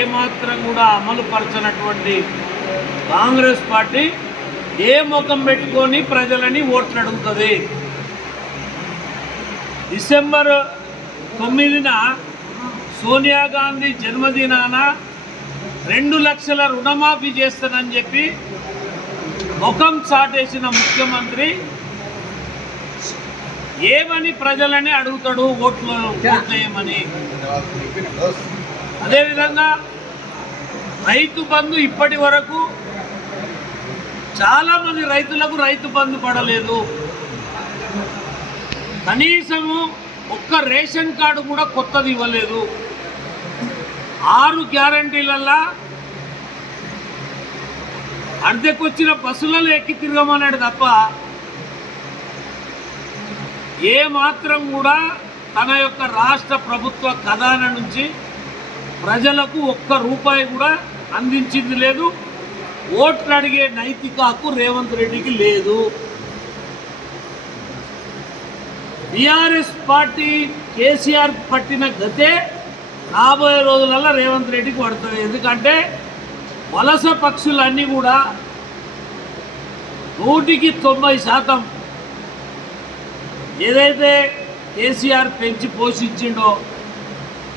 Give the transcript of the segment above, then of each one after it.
ఏమాత్రం కూడా అమలు పరచనటువంటి కాంగ్రెస్ పార్టీ ఏ ముఖం పెట్టుకొని ప్రజలని ఓట్లు అడుగుతుంది? డిసెంబర్ 9న సోనియా గాంధీ జన్మదినాన 2 లక్షల రుణమాఫీ చేస్తానని చెప్పి ముఖం చాటేసిన ముఖ్యమంత్రి ఏమని ప్రజలని అడుగుతాడు ఓట్లేయమని? అదేవిధంగా రైతు బంధు ఇప్పటి వరకు చాలామంది రైతులకు రైతు బంధు పడలేదు. కనీసము ఒక్క రేషన్ కార్డు కూడా కొత్తది ఇవ్వలేదు. 6 గ్యారంటీలల్లా అద్దెకొచ్చిన బస్సులలో ఎక్కి తిరగమన్నాడు తప్ప ఏ మాత్రం కూడా తన యొక్క రాష్ట్ర ప్రభుత్వ ఖజానా నుంచి ప్రజలకు ఒక్క రూపాయి కూడా అందించింది లేదు. ఓట్లు అడిగే నైతిక హక్కు రేవంత్ రెడ్డికి లేదు. బీఆర్ఎస్ పార్టీ కేసీఆర్ పట్టిన గతే రాబోయే రోజులలో రేవంత్ రెడ్డికి పడుతుంది. ఎందుకంటే వలస పక్షులన్నీ కూడా 100% ఏదైతే కేసీఆర్ పెంచి పోషించిండో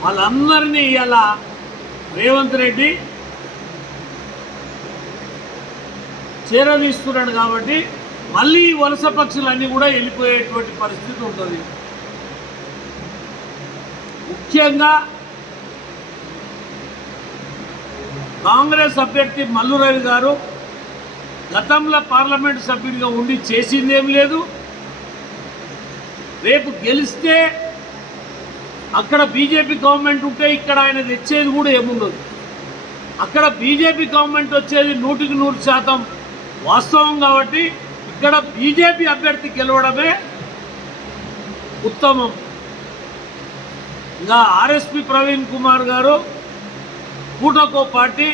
వాళ్ళందరినీ ఇలా రేవంత్ రెడ్డి చేరదీస్తున్నాడు. కాబట్టి మళ్ళీ ఈ వలస పక్షులన్నీ కూడా వెళ్ళిపోయేటువంటి పరిస్థితి ఉంటుంది. ముఖ్యంగా కాంగ్రెస్ అభ్యర్థి మల్లు రవి గారు గతంలో పార్లమెంటు సభ్యుడిగా ఉండి చేసిందేం లేదు. రేపు గెలిస్తే అక్కడ బీజేపీ గవర్నమెంట్ ఉంటే ఇక్కడ ఆయన తెచ్చేది కూడా ఏముండదు. అక్కడ బీజేపీ గవర్నమెంట్ వచ్చేది 100% వాస్తవం. కాబట్టి ఇక్కడ బీజేపీ అభ్యర్థి గెలవడమే ఉత్తమం. ఇంకా ఆర్ఎస్పీ ప్రవీణ్ కుమార్ గారు పూటకో పార్టీ,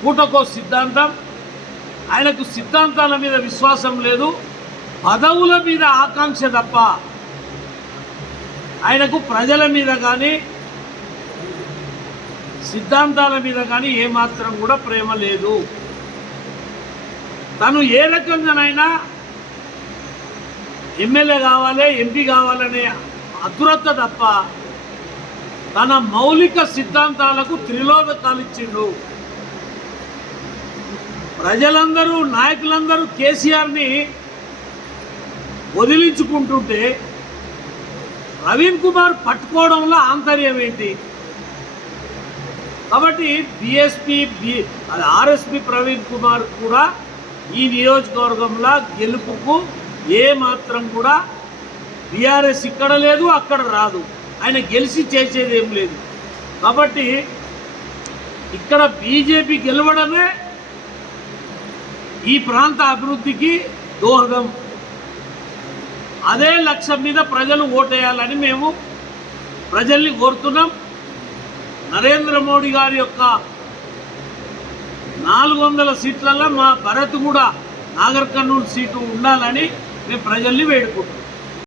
పూటకో సిద్ధాంతం. ఆయనకు సిద్ధాంతాల మీద విశ్వాసం లేదు, పదవుల మీద ఆకాంక్ష తప్ప ఆయనకు ప్రజల మీద కానీ సిద్ధాంతాల మీద కానీ ఏమాత్రం కూడా ప్రేమ లేదు. తను ఏ రకంగానైనా ఎమ్మెల్యే కావాలి, ఎంపీ కావాలనే అతురత తప్ప తన మౌలిక సిద్ధాంతాలకు త్రిలోదకాలు ఇచ్చిండు. ప్రజలందరూ, నాయకులందరూ కేసీఆర్ని వదిలించుకుంటుంటే ప్రవీణ్ కుమార్ పట్టుకోవడంలో ఆంతర్యం ఏంటి? కాబట్టి ఆర్ఎస్పీ ప్రవీణ్ కుమార్ కూడా ఈ నియోజకవర్గంలో గెలుపుకు ఏ మాత్రం కూడా బీఆర్ఎస్ ఇక్కడ లేదు, అక్కడ రాదు. ఆయన గెలిచి చేసేది ఏం లేదు. కాబట్టి ఇక్కడ బీజేపీ గెలవడమే ఈ ప్రాంత అభివృద్ధికి దోహదం. అదే లక్ష్యం మీద ప్రజలు ఓటేయాలని మేము ప్రజల్ని కోరుతున్నాం. నరేంద్ర మోడీ గారి యొక్క 400 సీట్లలో మా భరత్ కూడా నాగర్ కర్నూలు సీటు ఉండాలని మేము ప్రజల్ని వేడుకుంటున్నాం.